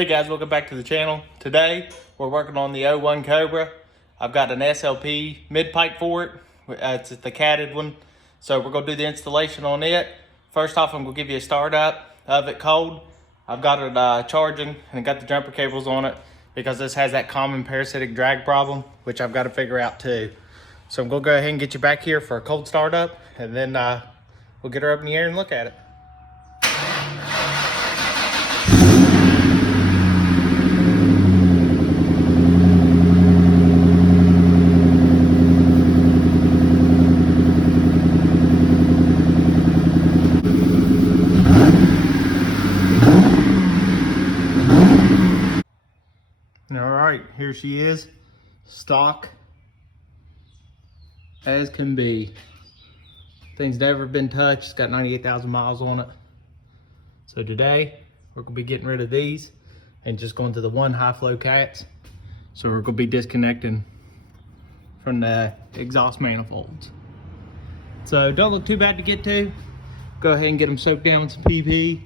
Hey guys, welcome back to the channel. Today we're working on the 01 Cobra. I've got an SLP mid pipe for it. It's the catted one. So we're gonna do the installation on it. First off, I'm gonna give you a start up of it cold. I've got it charging and got the jumper cables on it because this has that common parasitic drag problem, which I've got to figure out too. So I'm gonna go ahead and get you back here for a cold start up, and then we'll get her up in the air and look at it. Alright, here she is, stock as can be. Thing's never been touched, it's got 98,000 miles on it. So today, we're gonna be getting rid of these and just going to the one high flow cats. So we're gonna be disconnecting from the exhaust manifolds. So don't look too bad to get to. Go ahead and get them soaked down with some PP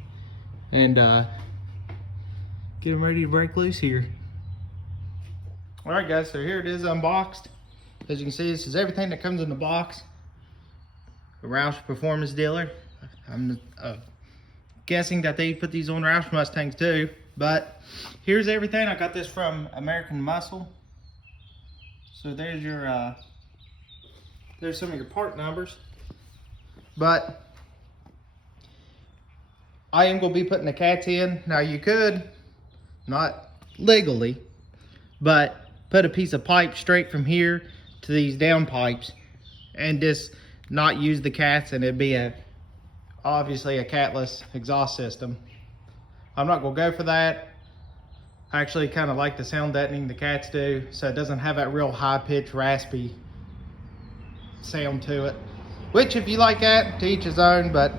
and get them ready to break loose here. All right guys, so here it is unboxed. As you can see, this is everything that comes in the box. A Roush Performance dealer. I'm guessing that they put these on Roush Mustangs too, but here's everything. I got this from American Muscle. So there's your, there's some of your part numbers. But I am gonna be putting the cats in. Now you could, not legally, but put a piece of pipe straight from here to these down pipes and just not use the cats, and it'd be obviously a catless exhaust system. I'm not gonna go for that. I actually kind of like the sound deadening the cats do, so it doesn't have that real high-pitched raspy sound to it, which if you like that, to each his own, but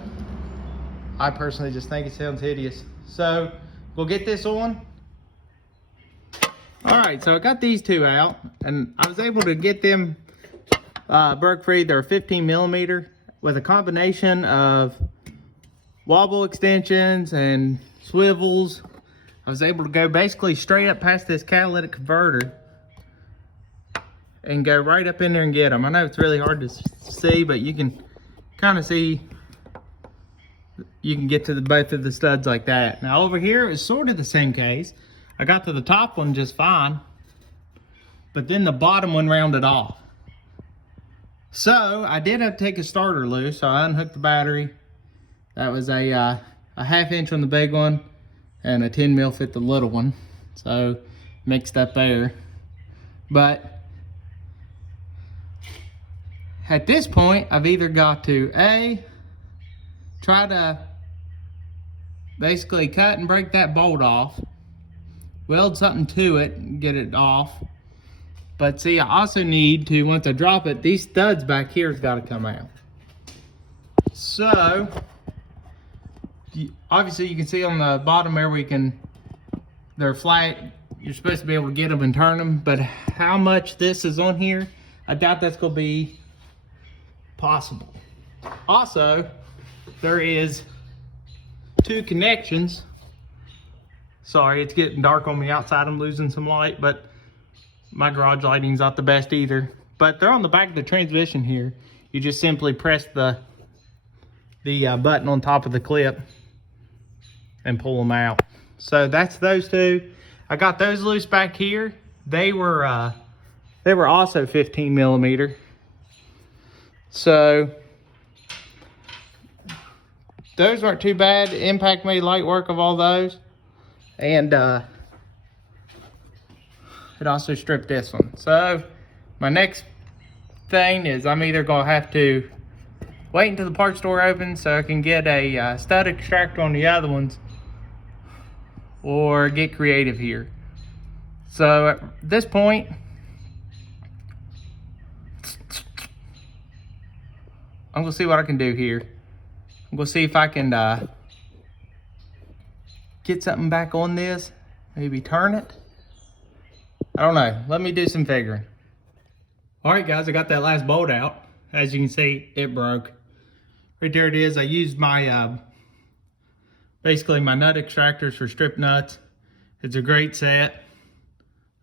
I personally just think it sounds hideous. So we'll get this on. All right, so I got these two out, and I was able to get them burr free. They're 15 millimeter with a combination of wobble extensions and swivels. I was able to go basically straight up past this catalytic converter and go right up in there and get them. I know it's really hard to see, but you can kind of see, you can get to both of the studs like that. Now over here is sort of the same case. I got to the top one just fine, but then the bottom one rounded off. So I did have to take a starter loose, so I unhooked the battery. That was a half inch on the big one and a 10 mil fit the little one. So mixed up there. But at this point, I've either got to try to basically cut and break that bolt off, weld something to it and get it off. But see, I also need to, once I drop it, these studs back here has got to come out. So obviously you can see on the bottom there, they're flat. You're supposed to be able to get them and turn them, but how much this is on here, I doubt that's going to be possible. Also, there is two connections. Sorry, it's getting dark on me outside. I'm losing some light, but my garage lighting's not the best either. But they're on the back of the transmission here. You just simply press the button on top of the clip and pull them out. So that's those two. I got those loose back here. They were also 15 millimeter. So those weren't too bad. Impact made light work of all those. And it also stripped this one. So my next thing is I'm either gonna have to wait until the parts store opens so I can get a stud extractor on the other ones, or get creative here. So at this point, I'm gonna see what I can do here. I'm gonna see if I can get something back on this, maybe turn it. I don't know, let me do some figuring. All right guys, I got that last bolt out. As you can see, it broke. Right there it is. I used my basically my nut extractors for strip nuts. It's a great set.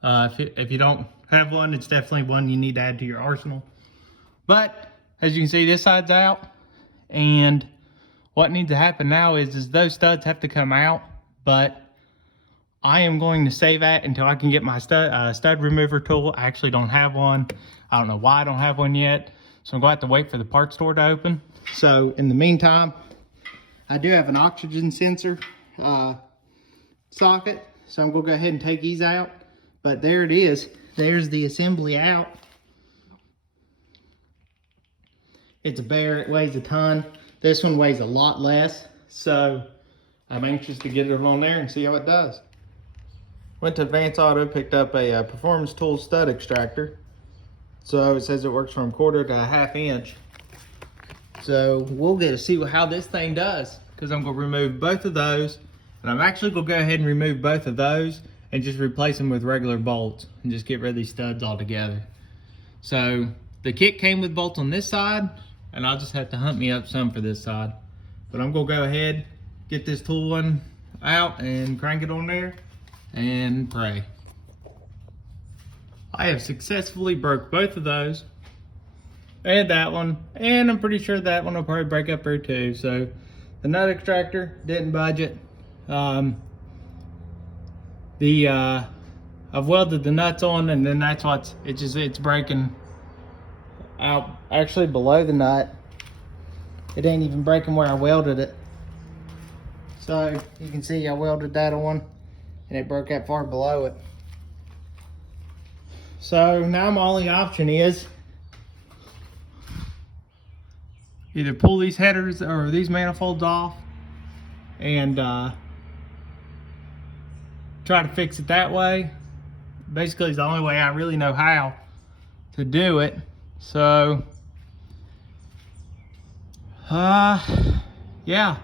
If you don't have one, it's definitely one you need to add to your arsenal. But as you can see, this side's out, and what needs to happen now is those studs have to come out, but I am going to save that until I can get my stud remover tool. I actually don't have one. I don't know why I don't have one yet, so I'm going to have to wait for the parts store to open. So in the meantime, I do have an oxygen sensor socket, so I'm going to go ahead and take these out. But there it is. There's the assembly out. It's a bear. It weighs a ton. This one weighs a lot less, so I'm anxious to get it on there and see how it does. Went to Advance Auto, picked up a Performance Tools stud extractor. So it says it works from 1/4 to 1/2 inch. So we'll get to see how this thing does, because I'm going to remove both of those, and I'm actually going to go ahead and remove both of those and just replace them with regular bolts and just get rid of these studs altogether. So the kit came with bolts on this side, and I'll just have to hunt me up some for this side. But I'm going to go ahead, get this tool one out and crank it on there and pray. I have successfully broke both of those and that one, and I'm pretty sure that one will probably break up here too. So the nut extractor didn't budget. I've welded the nuts on, and then that's what's it's breaking out actually below the nut. It ain't even breaking where I welded it. So you can see I welded that on, and it broke that far below it. So now my only option is either pull these headers or these manifolds off and try to fix it that way. Basically, it's the only way I really know how to do it. So yeah.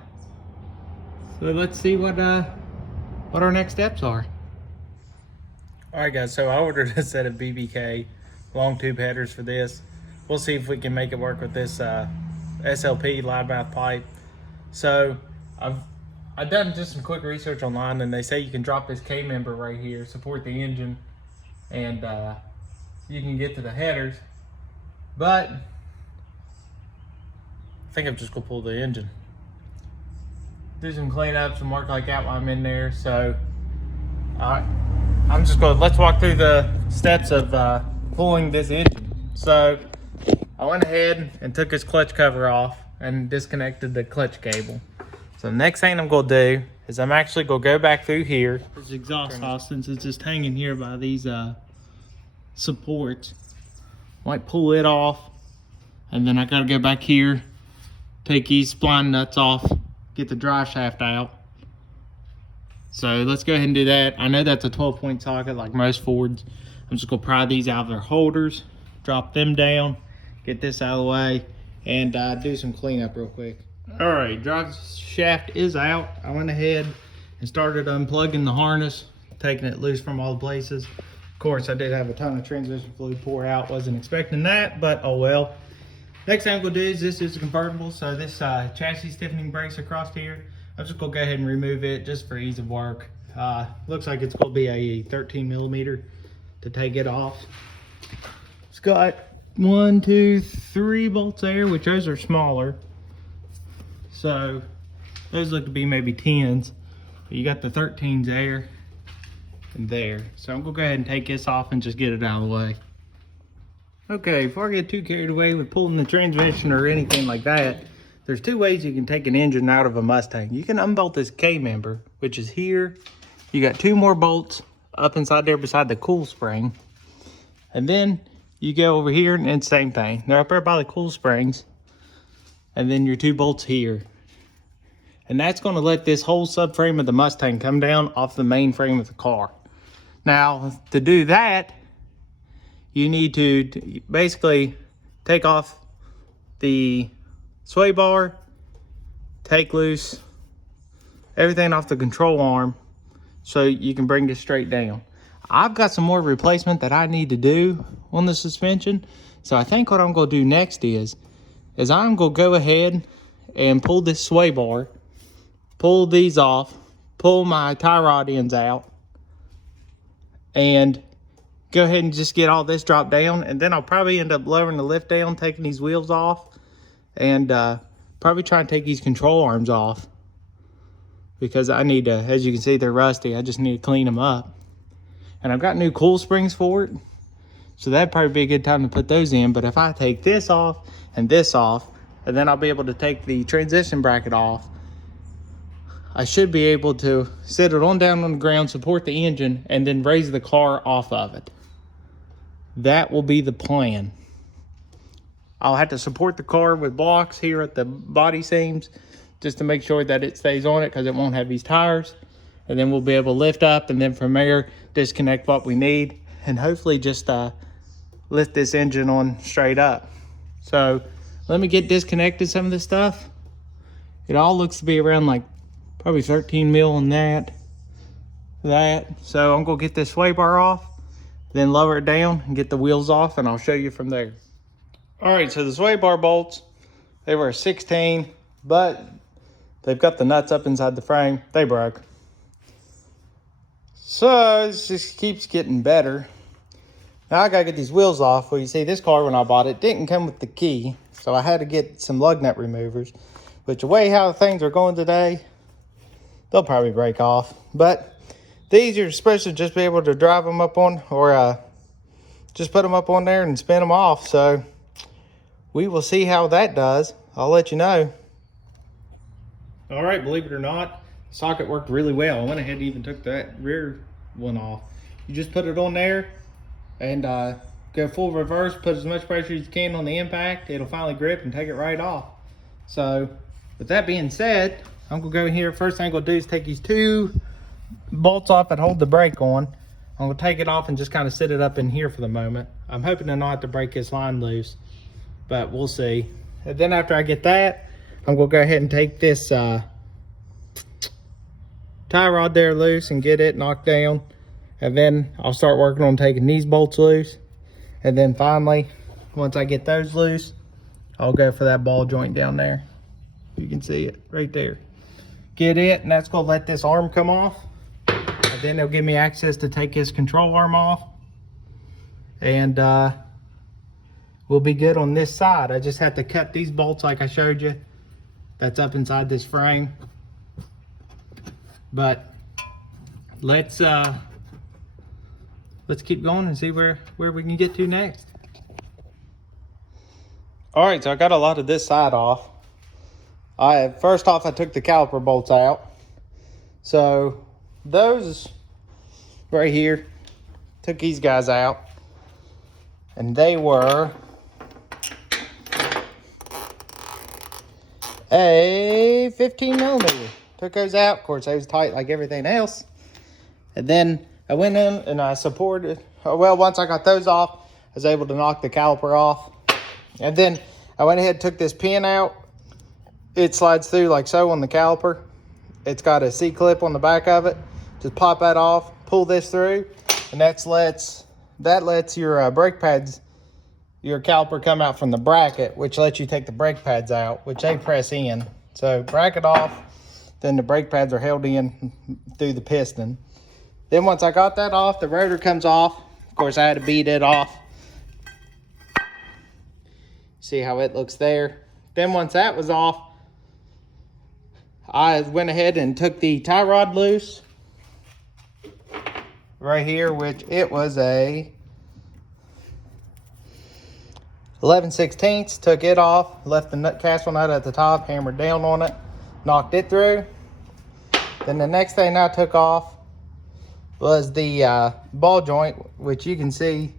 So let's see what our next steps are. Alright guys, so I ordered a set of BBK long tube headers for this. We'll see if we can make it work with this SLP loudmouth pipe. So I've done just some quick research online, and they say you can drop this K-member right here, support the engine, and you can get to the headers. But I think I'm just gonna pull the engine. Do some cleanups and work like that while I'm in there. So I'm just going, let's walk through the steps of pulling this engine. So I went ahead and took this clutch cover off and disconnected the clutch cable. So the next thing I'm going to do is I'm actually going to go back through here. This exhaust house, since it's just hanging here by these supports, might pull it off, and then I got to go back here, take these spline nuts off, get the drive shaft out. So let's go ahead and do that. I know that's a 12-point socket like most Fords. I'm just gonna pry these out of their holders, drop them down, get this out of the way, and do some cleanup real quick. All right, drive shaft is out. I went ahead and started unplugging the harness, taking it loose from all the places. Of course, I did have a ton of transmission fluid pour out. Wasn't expecting that, but oh well. Next thing I'm gonna do is, this is a convertible, so this chassis stiffening brace across here, I'm just gonna go ahead and remove it just for ease of work. Looks like it's gonna be a 13 millimeter to take it off. It's got 1, 2, 3 bolts there, which those are smaller. So those look to be maybe 10s. But you got the 13s there and there. So I'm gonna go ahead and take this off and just get it out of the way. Okay, before I get too carried away with pulling the transmission or anything like that, there's 2 ways you can take an engine out of a Mustang. You can unbolt this K-member, which is here. You got 2 more bolts up inside there beside the cool spring. And then you go over here and it's the same thing. They're up there by the cool springs. And then your 2 bolts here. And that's gonna let this whole subframe of the Mustang come down off the main frame of the car. Now, to do that, you need to basically take off the sway bar, take loose everything off the control arm so you can bring this straight down. I've got some more replacement that I need to do on the suspension. So I think what I'm gonna do next is I'm gonna go ahead and pull this sway bar, pull these off, pull my tie rod ends out, and go ahead and just get all this dropped down. And then I'll probably end up lowering the lift down, taking these wheels off, and probably try and take these control arms off, because I need to, as you can see, they're rusty. I just need to clean them up. And I've got new coil springs for it, so that'd probably be a good time to put those in. But if I take this off, and then I'll be able to take the transition bracket off, I should be able to sit it on down on the ground, support the engine, and then raise the car off of it. That will be the plan. I'll have to support the car with blocks here at the body seams just to make sure that it stays on it, because it won't have these tires. And then we'll be able to lift up, and then from there, disconnect what we need, and hopefully just lift this engine on straight up. So let me get disconnected some of this stuff. It all looks to be around like probably 13 mil on that. So I'm gonna get this sway bar off, then lower it down and get the wheels off, and I'll show you from there. All right, so the sway bar bolts, they were a 16, but they've got the nuts up inside the frame. They broke. So it just keeps getting better. Now I gotta get these wheels off. Well, you see, this car, when I bought it, didn't come with the key, so I had to get some lug nut removers, which the way how things are going today, they'll probably break off. But these you're supposed to just be able to drive them up on, or just put them up on there and spin them off. So we will see how that does. I'll let you know. All right, believe it or not, the socket worked really well. I went ahead and even took that rear one off. You just put it on there and go full reverse, put as much pressure as you can on the impact. It'll finally grip and take it right off. So with that being said, I'm gonna go in here. First thing I'm gonna do is take these two bolts off that hold the brake on. I'm gonna take it off and just kind of sit it up in here for the moment. I'm hoping to not have to break this line loose, but we'll see. And then after I get that, I'm gonna go ahead and take this tie rod there loose and get it knocked down. And then I'll start working on taking these bolts loose. And then finally, once I get those loose, I'll go for that ball joint down there. You can see it right there. Get it, and that's gonna let this arm come off. And then they'll give me access to take this control arm off. And we'll be good on this side. I just have to cut these bolts like I showed you. That's up inside this frame. But let's keep going and see where we can get to next. All right, so I got a lot of this side off. First off, I took the caliper bolts out. So those right here, took these guys out, and they were a 15 millimeter. Took those out. Of course, they was tight like everything else. And then I went in and I supported, well, once I got those off, I was able to knock the caliper off. And then I went ahead and took this pin out. It slides through like so on the caliper. It's got a C-clip on the back of it. Just pop that off, pull this through, and that lets your brake pads, your caliper come out from the bracket, which lets you take the brake pads out, which they press in. So bracket off, then the brake pads are held in through the piston. Then once I got that off, the rotor comes off. Of course, I had to beat it off. See how it looks there. Then once that was off, I went ahead and took the tie rod loose right here, which it was a 11/16. Took it off, left the nut castle nut at the top, hammered down on it, knocked it through. Then the next thing I took off was the ball joint, which you can see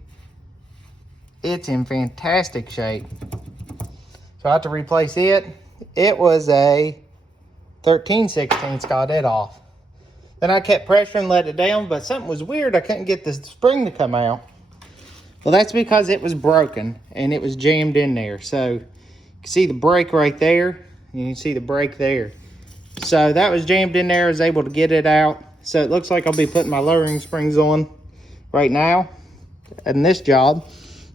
it's in fantastic shape. So I had to replace it. It was a 13/16, got it off. Then I kept pressuring, let it down, but something was weird. I couldn't get the spring to come out. Well, that's because it was broken and it was jammed in there. So you can see the brake right there, and you can see the brake there. So that was jammed in there. I was able to get it out. So it looks like I'll be putting my lowering springs on right now in this job.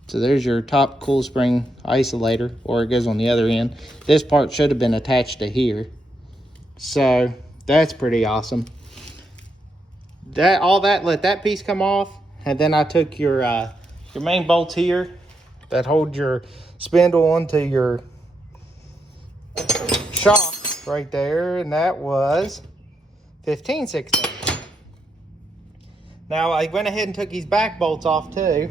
So there's your top cool spring isolator, or it goes on the other end. This part should have been attached to here. So that's pretty awesome. Let that piece come off, and then I took your main bolts here that hold your spindle onto your shock right there, and that was 15/16. Now I went ahead and took these back bolts off too,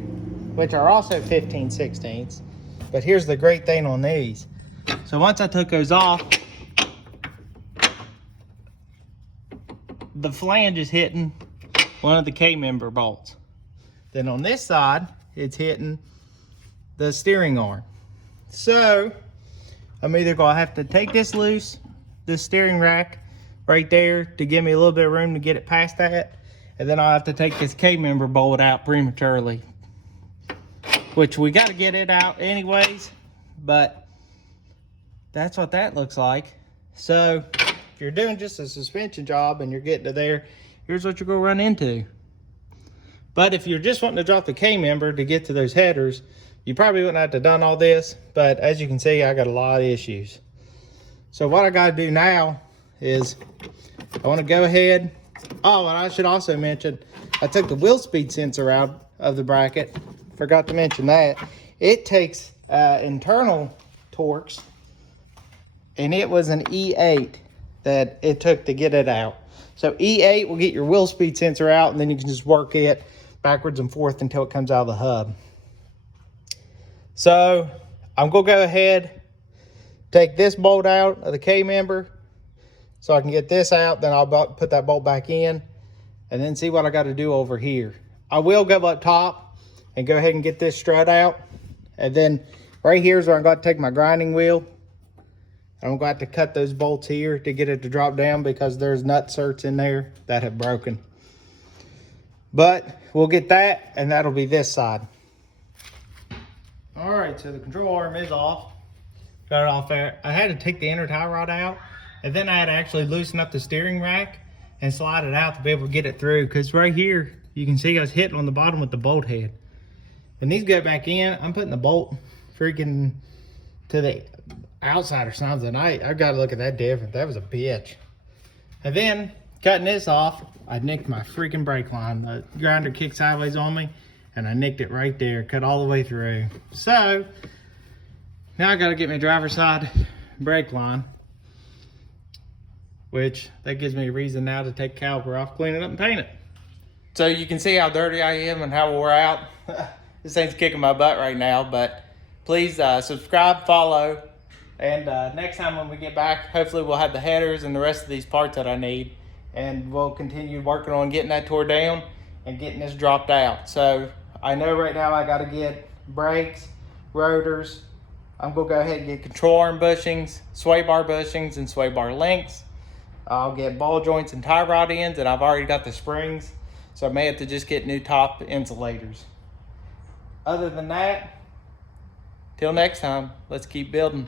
which are also 15/16. But here's the great thing on these. So once I took those off, the flange is hitting one of the K-member bolts. Then on this side, it's hitting the steering arm. So I'm either gonna have to take this loose, this steering rack right there, to give me a little bit of room to get it past that, and then I'll have to take this K-member bolt out prematurely, which we got to get it out anyways, but that's what that looks like. So if you're doing just a suspension job and you're getting to there, here's what you're gonna run into. But if you're just wanting to drop the K-member to get to those headers, you probably wouldn't have to done all this, but as you can see, I got a lot of issues. So what I gotta do now is I wanna go ahead. Oh, and I should also mention, I took the wheel speed sensor out of the bracket. Forgot to mention that. It takes internal torques, and it was an E8 that it took to get it out. So E8 will get your wheel speed sensor out, and then you can just work it backwards and forth until it comes out of the hub. So I'm gonna go ahead, take this bolt out of the K-member so I can get this out, then I'll put that bolt back in and then see what I gotta do over here. I will go up top and go ahead and get this strut out. And then right here is where I'm gonna take my grinding wheel. I'm going to have to cut those bolts here to get it to drop down because there's nut certs in there that have broken. But we'll get that, and that'll be this side. All right, so the control arm is off. Got it off there. I had to take the inner tie rod out, and then I had to actually loosen up the steering rack and slide it out to be able to get it through, because right here, you can see I was hitting on the bottom with the bolt head. When these go back in, I'm putting the bolt freaking to the outside or something. I gotta look at that different. That was a bitch. And then cutting this off, I nicked my freaking brake line. The grinder kicked sideways on me and I nicked it right there, cut all the way through. So now I gotta get my driver's side brake line, which that gives me a reason now to take the caliper off, clean it up and paint it. So you can see how dirty I am and how wore out. This thing's kicking my butt right now, but please subscribe, follow, and next time when we get back, hopefully we'll have the headers and the rest of these parts that I need, and we'll continue working on getting that tore down and getting this dropped out. So I know right now I got to get brakes, rotors. I'm going to go ahead and get control arm bushings, sway bar bushings, and sway bar links. I'll get ball joints and tie rod ends, and I've already got the springs, so I may have to just get new top insulators. Other than that, till next time, let's keep building.